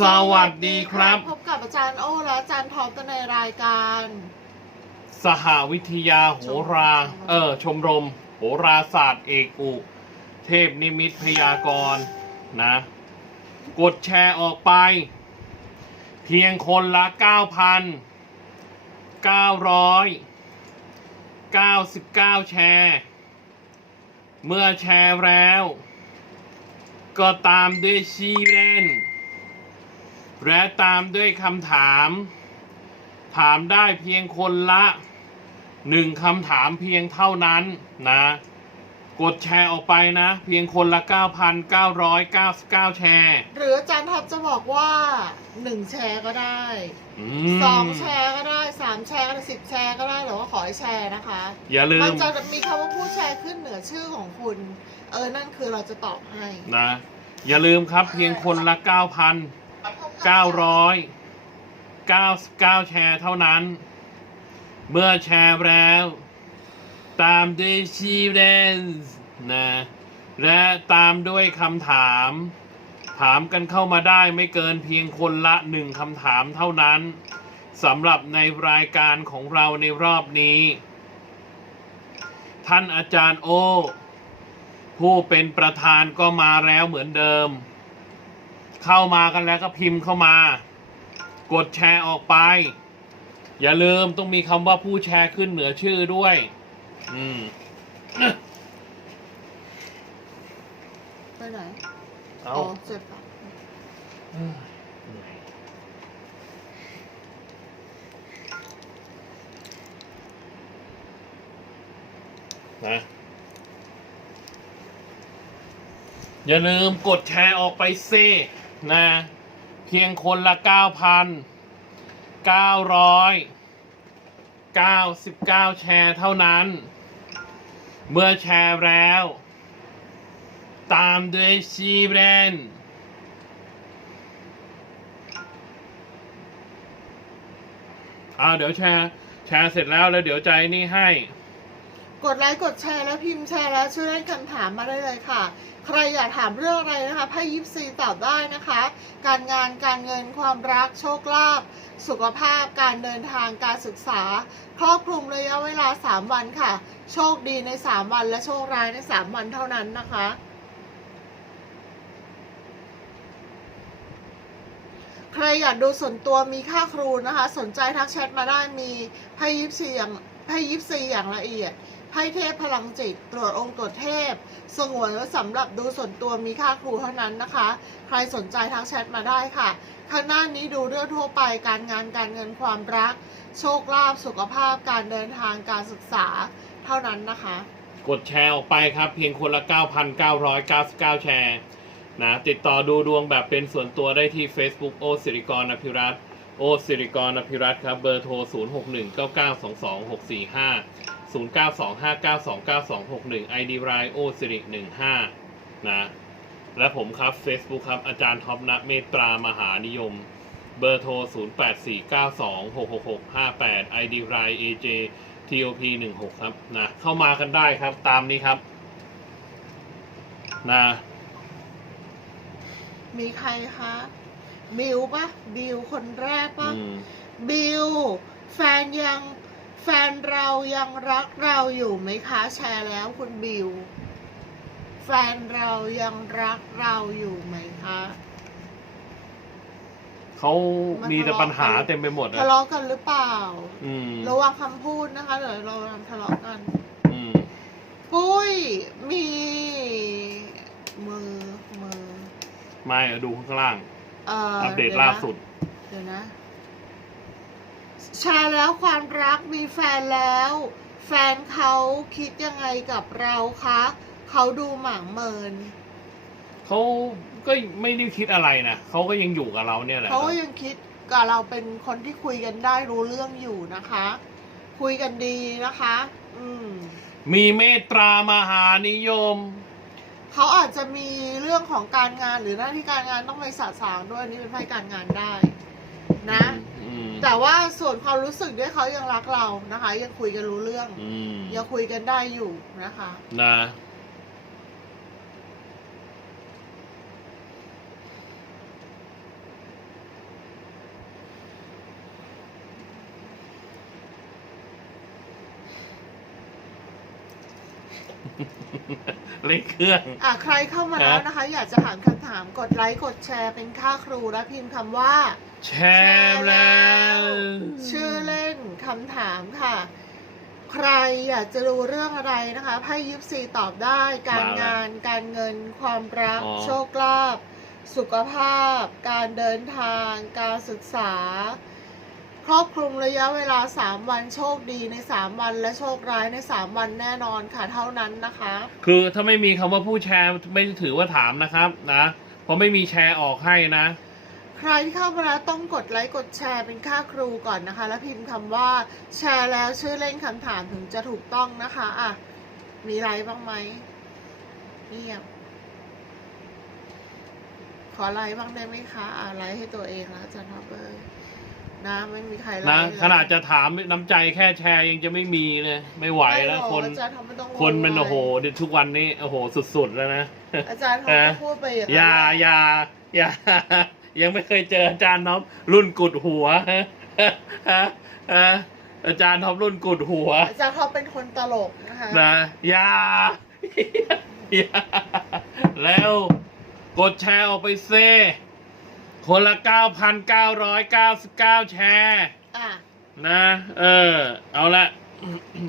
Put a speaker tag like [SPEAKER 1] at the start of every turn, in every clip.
[SPEAKER 1] สวัสดีครับ
[SPEAKER 2] พบกับอาจารย์โอ้และอาจารย์ท็อปในรายการ
[SPEAKER 1] สหวิทยาโหรา เออ ชมรม โหราศาสตร์เอกอุ เทพนิมิตพยากรณ์นะ กดแชร์ออกไป เพียงคนละ 9,999 แชร์ เมื่อแชร์แล้ว ก็ตามด้วยชีเล่น และตามด้วยคำถาม ถามได้เพียงคนละหนึ่งคำถามเพียงเท่านั้นนะ กดแชร์ออกไปนะ เพียงคนละ 9,999 แชร์
[SPEAKER 2] หรืออาจารย์ท็อปจะบอกว่าหนึ่งแชร์ก็ได้
[SPEAKER 1] ม
[SPEAKER 2] สองแชร์ก็ได้สามแชร์ก็ได้สิบแชร์ก็ได้หรือว่าขอให้แชร์นะคะ
[SPEAKER 1] อย่าลื
[SPEAKER 2] มัน
[SPEAKER 1] ม
[SPEAKER 2] จะมีคำว่าผู้แชร์ขึ้นเหนือชื่อของคุณ เออ นั่นคือเราจะตอบให้
[SPEAKER 1] นะ อย่าลืมครับเพียงคนละ 9,999 แชร์เท่านั้น เมื่อแชร์แล้ว ตามด้วยชีเรนส์นะและตามด้วยคำถาม ถามกันเข้ามาได้ไม่เกินเพียงคนละหนึ่งคำถามเท่านั้นสำหรับในรายการของเราในรอบนี้ ท่านอาจารย์โอ ผู้เป็นประธานก็มาแล้วเหมือนเดิม เข้ามากันแล้วก็พิมพ์เข้ามา กดแชร์ออกไป อย่าลืมต้องมีคำว่าผู้แชร์ขึ้นเหนือชื่อด้วย อืม
[SPEAKER 2] ไปไหน
[SPEAKER 1] เอา
[SPEAKER 2] อ๋อเจ็บปะ
[SPEAKER 1] นะอย่าลืมกดแชร์ออกไปซิ นะ เพียงคนละ 9,999 แชร์เท่านั้น เมื่อแชร์แล้ว ตามด้วยชีเบรนด์อ่าเดี๋ยวแชร์ แชร์เสร็จแล้วแล้วเดี๋ยวใจนี่ให้
[SPEAKER 2] กดไลค์กดแชร์แล้วพิมพ์แชร์แล้วช่วยเล่นคำถามมาได้เลยค่ะ ใครอยากถามเรื่องอะไรนะคะไพ่ยิปซีตอบได้นะคะ การงานการเงินความรักโชคลาภสุขภาพการเดินทางการศึกษา ครอบคลุมระยะเวลา 3 วันค่ะ โชคดีใน 3 วันและโชคร้ายใน 3 วันเท่านั้นนะคะใครอยากดูส่วนตัวมีค่าครูนะคะ สนใจทักแชทมาได้มีไพ่ยิปซีอย่างไพ่ยิปซีอย่างละเอียด ไพ่เทพพลังจิต ตรวจองค์ตรวจเทพ สงวนไว้สำหรับดูส่วนตัวมีค่าครูเท่านั้นนะคะ ใครสนใจทักแชทมาได้ค่ะข้างหน้านี้ดูเรื่องทั่วไปการงานการเงินความรัก โชคลาภสุขภาพการเดินทางการศึกษาเท่านั้นนะคะ
[SPEAKER 1] กดแชร์ออกไปครับ เพียงคนละ 9,999 แชร์นะติดต่อดูดวงแบบเป็นส่วนตัวได้ที่ Facebook โอสิริกรอภิรัตโอสิริกรอภิรัตครับ เบอร์โทร 0619922645 0925929261 ID รายโอสิริ15 นะ และผมครับ Facebook ครับ อาจารย์ท็อปณเมตรามหานิยม เบอร์โทร 0849266658 ID ราย AJ TOP 16ครับ นะ เข้ามากันได้ครับ ตามนี้ครับ นะ
[SPEAKER 2] มีใครคะบิวปะบิวคนแรกปะ
[SPEAKER 1] อืม
[SPEAKER 2] บิวแฟนยัง แฟนเรายังรักเราอยู่ไหมคะแชร์แล้วคุณบิว แฟนเรายังรักเราอยู่ไหมคะ
[SPEAKER 1] เขามีแต่ปัญหาเต็มไปหมดอะ
[SPEAKER 2] ทะเลาะกันหรือเปล่า
[SPEAKER 1] อืม
[SPEAKER 2] ระวังคำพูดนะคะเดี๋ยวเราทะเลาะกัน
[SPEAKER 1] อืม
[SPEAKER 2] ปุ้ยมีมือมือ
[SPEAKER 1] ไม่อะดูข้างล่าง
[SPEAKER 2] เอ่อ
[SPEAKER 1] อัปเดต
[SPEAKER 2] ยวนะ
[SPEAKER 1] ล่าสุด
[SPEAKER 2] เดี๋ยวนะ แชร์แล้วความรักมีแฟนแล้ว แฟนเขาคิดยังไงกับเราคะเขาดูหมางเมิน
[SPEAKER 1] เขาก็ไม่ได้คิดอะไรนะเขาก็ยังอยู่กับเราเนี่ยแหละ
[SPEAKER 2] เขาก็ยังคิดกับเราเป็นคนที่คุยกันได้รู้เรื่องอยู่นะคะ คุยกันดีนะคะ อืม
[SPEAKER 1] มีเมตตามหานิยม
[SPEAKER 2] เขาอาจจะมีเรื่องของการงานหรือหน้าที่การงานต้องไปสะสางด้วยอันนี่เป็นไพ่การงานได้ นะ
[SPEAKER 1] อืม
[SPEAKER 2] แต่ว่าส่วนความรู้สึกด้วยเขายังรักเรานะคะ ยังคุยกันรู้เรื่อง
[SPEAKER 1] อืม
[SPEAKER 2] ยังคุยกันได้อยู่นะคะ
[SPEAKER 1] นะ เล่นเครื่อง
[SPEAKER 2] อะใครเข้ามาแล้วนะคะ อยากจะถามคำถามกดไลค์กดแชร์เป็นค่าครูและพิมพ์คำว่า
[SPEAKER 1] แชร์แล้ว
[SPEAKER 2] ชื่อเล่นคำถามค่ะ ใครอยากจะรู้เรื่องอะไรนะคะไพ่ยิปซีตอบได้ การงาน การเงิน ความรัก
[SPEAKER 1] อ๋อ
[SPEAKER 2] โชคลาภสุขภาพ การเดินทาง การศึกษา ครอบคลุมระยะเวลา 3 วันโชคดีใน 3 วันและโชคร้ายใน 3 วันแน่นอนค่ะเท่านั้นนะคะ
[SPEAKER 1] คือถ้าไม่มีคำว่าผู้แชร์ไม่ถือว่าถามนะครับนะเพราะไม่มีแชร์ออกให้นะ
[SPEAKER 2] ใครที่เข้ามาแล้วต้องกดไลค์กดแชร์เป็นค่าครูก่อนนะคะ แล้วพิมพ์คำว่าแชร์แล้วชื่อเล่นคำถามถึงจะถูกต้องนะคะอะมีไลค์บ้างไหมเงียบขอไลค์บ้างได้ไหมคะอะไลค์ให้ตัวเองแล้วอาจะทับเลย นะไม่มีใครไล
[SPEAKER 1] นะ
[SPEAKER 2] ค์เลย
[SPEAKER 1] ขนาดจะถามน้ำใจแค่แชร์ยังจะไม่มีเลย ไม่ไหวแล้ว
[SPEAKER 2] ไม่หรอก
[SPEAKER 1] คน
[SPEAKER 2] อาจารย์ทำไม่ต้อง
[SPEAKER 1] คนมัน
[SPEAKER 2] โวยวาย
[SPEAKER 1] โอ้โหเดี๋ยวทุกวันนี้โอ้โหสุดๆแล้วนะ
[SPEAKER 2] อาจารย์เขา
[SPEAKER 1] เอ๊ะ
[SPEAKER 2] ก็พูดไปอย่างนั้น
[SPEAKER 1] อย่า
[SPEAKER 2] แหละ
[SPEAKER 1] อย่าอย่า ยังไม่เคยเจออาจารย์น้อมรุ่นกุดหัวฮะฮะฮะอาจารย์ท็อปรุ่นกุดหัว
[SPEAKER 2] อาจารย์เขาเป็นคนตลกนะคะ
[SPEAKER 1] นะอย่าอย่าแล้วกดแชร์ออกไปเซ คนละ 9,999 แชร์
[SPEAKER 2] อะ
[SPEAKER 1] นะ เออ เอาละ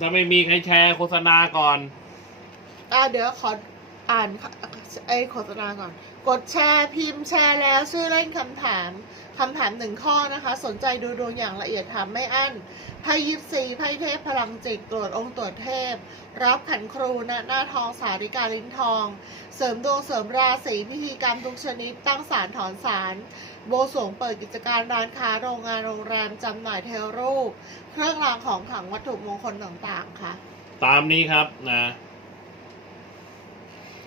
[SPEAKER 1] ถ้าไม่มีใครแชร์โฆษณาก่อน
[SPEAKER 2] อะเดี๋ยวขออ่านไอ้โฆษณาก่อน กดแชร์พิมพ์แชร์แล้วชื่อเล่นคำถาม คำถามหนึ่งข้อนะคะ สนใจดูดวงอย่างละเอียดถามไม่อั้นไพ่ยิปซีไพ่เทพพลังจิตตรวจองค์ตรวจเทพ รับขันครูณหน้าทองสาริกาลิ้นทอง เสริมดวงเสริมราศีพิธีกรรมทุกชนิด ตั้งศาลถอนศาลโบสวงเปิดกิจการร้านค้าโรงงานโรงแรมจำหน่ายเทวรูป เครื่องรางของขลังวัตถุมงคลต่างๆค่ะ
[SPEAKER 1] ตามนี้ครับนะ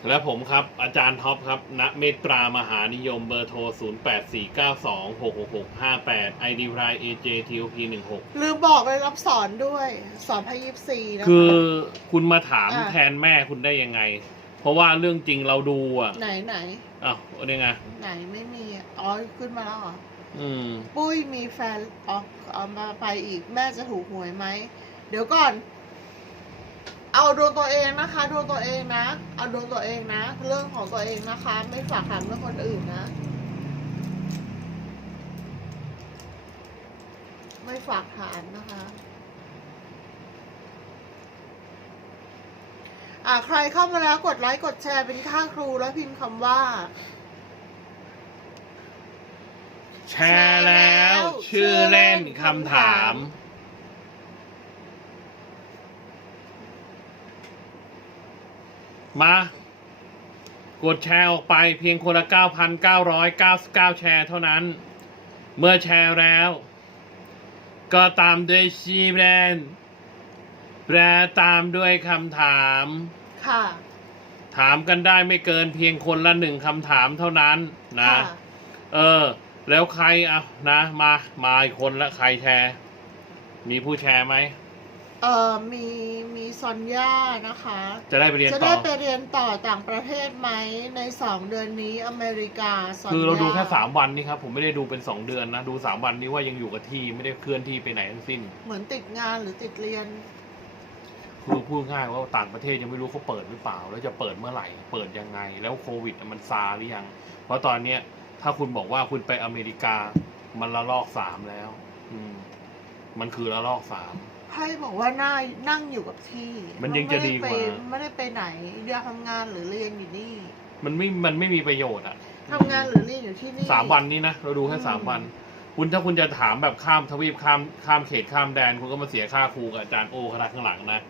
[SPEAKER 1] และผมครับ อาจารย์ท็อปครับณเมตรามหานิยมเบอร์โทร 0849266658 ID ราย AJTOP 16
[SPEAKER 2] ลืมบอกเลยรับสอนด้วย สอนไพ่ยิปซีนะคะ
[SPEAKER 1] คือคุณมาถาม
[SPEAKER 2] อะ
[SPEAKER 1] แทนแม่คุณได้ยังไง เพราะว่าเรื่องจริงเราดูอะ
[SPEAKER 2] ไหนไหน
[SPEAKER 1] อ้าวนี่ไง
[SPEAKER 2] ไหนไม่มีอะอ๋อขึ้นมาแล้วเหรอ
[SPEAKER 1] อืม
[SPEAKER 2] ปุ้ยมีแฟนอ๋อเอามาไปอีกแม่จะถูกหวยไหม เดี๋ยวก่อน เอาดวงตัวเองนะคะดวงตัวเองนะ เอาดวงตัวเองนะ เรื่องของตัวเองนะคะ ไม่ฝากถามเรื่องคนอื่นนะ ไม่ฝากถามนะคะอ่าใครเข้ามาแล้วกดไลค์กดแชร์เป็นค่าครูแล้วพิมพ์คำว่า
[SPEAKER 1] แชร์แล้ว ชื่อเล่นคำถาม มา กดแชร์ออกไปเพียงคนละ 9,999 แชร์เท่านั้น เมื่อแชร์แล้ว ก็ตามด้วยชีแบรนด์แปลตามด้วยคำถาม
[SPEAKER 2] ค่ะ
[SPEAKER 1] ถามกันได้ไม่เกินเพียงคนละหนึ่งคำถามเท่านั้นนะ
[SPEAKER 2] ค่ะ
[SPEAKER 1] เออ แล้วใครอะนะ มา มาอีกคนละใครแชร์ มีผู้แชร์ไหม
[SPEAKER 2] เออมีมีซอนย่านะคะ
[SPEAKER 1] จะได้ไปเรียน
[SPEAKER 2] จะ
[SPEAKER 1] ต่
[SPEAKER 2] ได้
[SPEAKER 1] อ
[SPEAKER 2] ไปเรียนต่อต่างประเทศไหมในสองเดือนนี้อเมริกาซอน
[SPEAKER 1] คือเราดู
[SPEAKER 2] ย่
[SPEAKER 1] แค่สามวันนี่ครับ ผมไม่ได้ดูเป็นสองเดือนนะ ดูสามวันนี้ว่ายังอยู่กับที่ไม่ได้เคลื่อนที่ไปไหนทั้งสิ้น
[SPEAKER 2] เหมือนติดงานหรือติดเรียน
[SPEAKER 1] คือพูดง่ายว่าต่างประเทศยังไม่รู้เขาเปิดหรือเปล่า แล้วจะเปิดเมื่อไหร่ เปิดยังไง แล้วโควิดมันซาหรือยัง เพราะตอนเนี้ยถ้าคุณบอกว่าคุณไปอเมริกา มันละลอกสามแล้ว อืม มันคือละลอกสาม
[SPEAKER 2] ไพ่บอกว่าน่านั่งอยู่กับที่
[SPEAKER 1] มันยังจะดีกว่า
[SPEAKER 2] ไม่ได้ไปไหนเรียนทำงานหรือเรียนอยู่นี่
[SPEAKER 1] มันไม่มันไม่มีประโยชน์อะ
[SPEAKER 2] ทำงานหรือเรียนอยู่ที่นี่
[SPEAKER 1] สามวันนี้นะเราดูแค่
[SPEAKER 2] อืม
[SPEAKER 1] สามวัน คุณถ้าคุณจะถามแบบข้ามทวีปข้ามข้ามเขตข้ามแดน คุณก็มาเสียค่าครูกับอาจารย์โอขนาดข้างหลังนะ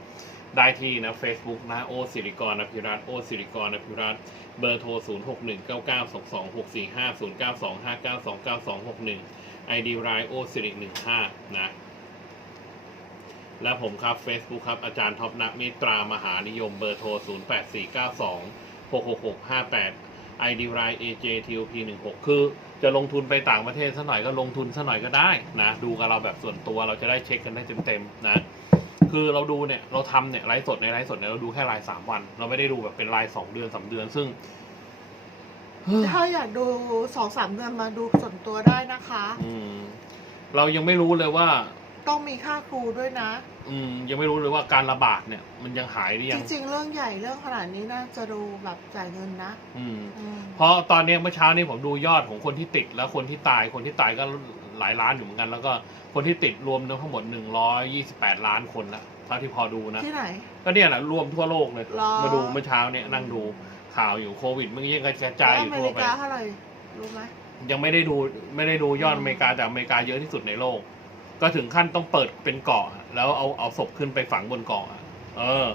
[SPEAKER 1] ได้ที่นะ Facebook นะโอสิริกรอภิรัตน์โอสิริกรอภิรัตน์เบอร์โทร 0 6 1 9 9 2 2 6 4 5 0 9 2 5 9 2 9 2 6 1 ID รายโอสิริ15นะ และผมครับ Facebook ครับ อาจารย์ท็อปนักเมตรามหานิยมเบอร์โทร 0 8 4 9 2 6 6 6 5 8 ID ราย AJTOP 16คือจะลงทุนไปต่างประเทศสักหน่อยก็ลงทุนสักหน่อยก็ได้นะ ดูกับเราแบบส่วนตัวเราจะได้เช็คกันได้เต็มๆนะ คือเราดูเนี่ย เราทำเนี่ยไลฟ์สดในไลฟ์สดเนี่ยเราดูแค่รายสามวัน เราไม่ได้ดูแบบเป็นรายสองเดือนสามเดือนซึ่ง
[SPEAKER 2] ถ้าอยากดูสองสามเดือนมาดูส่วนตัวได้นะคะ
[SPEAKER 1] อืม เรายังไม่รู้เลยว่า
[SPEAKER 2] ต้องมีค่าครูด้วยนะ
[SPEAKER 1] อืมยังไม่รู้เลยว่าการระบาดเนี่ย มันยังหายหรือ
[SPEAKER 2] จ
[SPEAKER 1] ยัง
[SPEAKER 2] ริง ๆ เรื่องใหญ่เรื่องขนาดนี้น่าจะดูแบบจ่ายเงินนะ
[SPEAKER 1] อืม
[SPEAKER 2] อืม
[SPEAKER 1] เพราะตอนเนี้ยเมื่อเช้านี้ผมดูยอดของคนที่ติดแล้วคนที่ตายคนที่ตายก็หลายล้านอยู่เหมือนกัน แล้วก็คนที่ติดรวมทั้งหมดหนึ่งร้อยยี่สิบแปดล้านคนละเท่าที่พอดูนะ
[SPEAKER 2] ที่ไหน
[SPEAKER 1] ก็เนี่ยแหละรวมทั่วโลกเลย
[SPEAKER 2] หรอ
[SPEAKER 1] มาดูเมื่อเช้าเนี่ยนั่งดูข่าวอยู่โควิดมันยังกระจายอยู่
[SPEAKER 2] แล้วอเม
[SPEAKER 1] ทั่ว
[SPEAKER 2] ริ
[SPEAKER 1] ไป
[SPEAKER 2] กาเท่าไหร่รู้ไหม
[SPEAKER 1] ยังไม่ได้ดูไม่ได้ดูยอด
[SPEAKER 2] อืม
[SPEAKER 1] อเมริกาแต่อเมริกาเยอะที่สุดในโลก ก็ถึงขั้นต้องเปิดเป็นเกาะแล้วเอาเอาศพขึ้นไปฝังบนเกาะอะเออ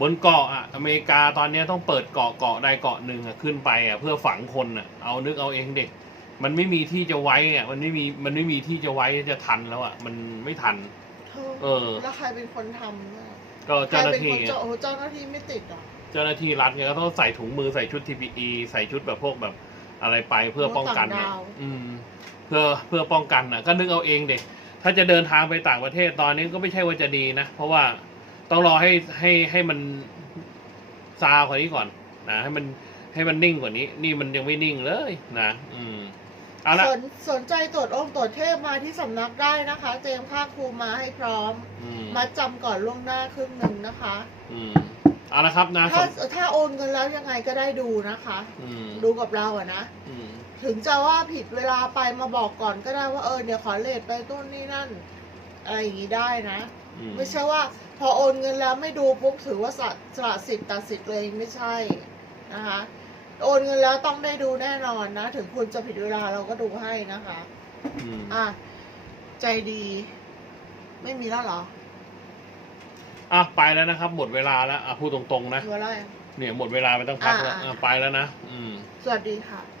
[SPEAKER 1] บนเกาะอะอเมริกาตอนเนี้ยต้องเปิดเกาะเกาะใดเกาะหนึ่งอะขึ้นไปอะเพื่อฝังคนอะเอานึกเอาเองเด็กมันไม่มีที่จะไว้อะมันไม่มีมันไม่มีที่จะไว้จะทันแล้วอะมันไม่ทัน เออ
[SPEAKER 2] แล้วใครเป็นคนทำเนี่ย
[SPEAKER 1] ก็
[SPEAKER 2] ใคร
[SPEAKER 1] เจ้าหน้า
[SPEAKER 2] เป็น
[SPEAKER 1] ที่
[SPEAKER 2] คน
[SPEAKER 1] ไง
[SPEAKER 2] เจ้าโอ้เจ้าหน้าที่ไม่ติดเหรอ
[SPEAKER 1] เจ้าหน้าที่รัฐเนี่ยก็ต้องใส่ถุงมือใส่ชุด TPE ใส่ชุดแบบพวกแบบอะไรไปเพื่อป้องกัน
[SPEAKER 2] ต่าง
[SPEAKER 1] นะ
[SPEAKER 2] ดาว
[SPEAKER 1] อืม เพื่อเพื่อป้องกันนะก็นึกเอาเองเด็ก ถ้าจะเดินทางไปต่างประเทศตอนนี้ก็ไม่ใช่ว่าจะดีนะ เพราะว่าต้องรอให้ให้ให้มันซาวกว่านี้ก่อนนะให้มันให้มันนิ่งกว่านี้ นี่มันยังไม่นิ่งเลยนะ อืมเอาละ
[SPEAKER 2] สนสนใจตรวจองค์ตรวจเทพมาที่สำนักได้นะคะ เตรียมค่าครูมาให้พร้อม
[SPEAKER 1] อืม
[SPEAKER 2] มาจำก่อนล่วงหน้าครึ่งหนึ่งนะคะ
[SPEAKER 1] อืมเอาละครับนะ
[SPEAKER 2] ถ้า
[SPEAKER 1] สำ
[SPEAKER 2] ถ้าโอนเงินแล้วยังไงก็ได้ดูนะคะ
[SPEAKER 1] อืม
[SPEAKER 2] ดูกับเราอะนะ
[SPEAKER 1] อืม
[SPEAKER 2] ถึงจะว่าผิดเวลาไปมาบอกก่อนก็ได้ว่าเออเดี๋ยวขอเลทไปต้นนี่นั่น อะไรอย่างนี้ได้นะ
[SPEAKER 1] อืม
[SPEAKER 2] ไม่ใช่ว่า พอโอนเงินแล้วไม่ดูปุ๊บถือว่าสละสละสิทธิ์ตัดสิทธิ์เลยไม่ใช่นะคะโอนเงินแล้วต้องได้ดูแน่นอนนะ ถึงคุณจะผิดเวลาเราก็ดูให้นะคะ
[SPEAKER 1] อืม
[SPEAKER 2] อะใจดี ไม่มีแล้วเหรอ
[SPEAKER 1] อะไปแล้วนะครับ หมดเวลาแล้วอะพูดตรงๆนะ
[SPEAKER 2] เมื่อไร
[SPEAKER 1] เนี่ยหมดเวลาไปตั้งพักแล้ว
[SPEAKER 2] อ่า
[SPEAKER 1] อะไปแล้วนะอืม
[SPEAKER 2] สวัสดีค่ะ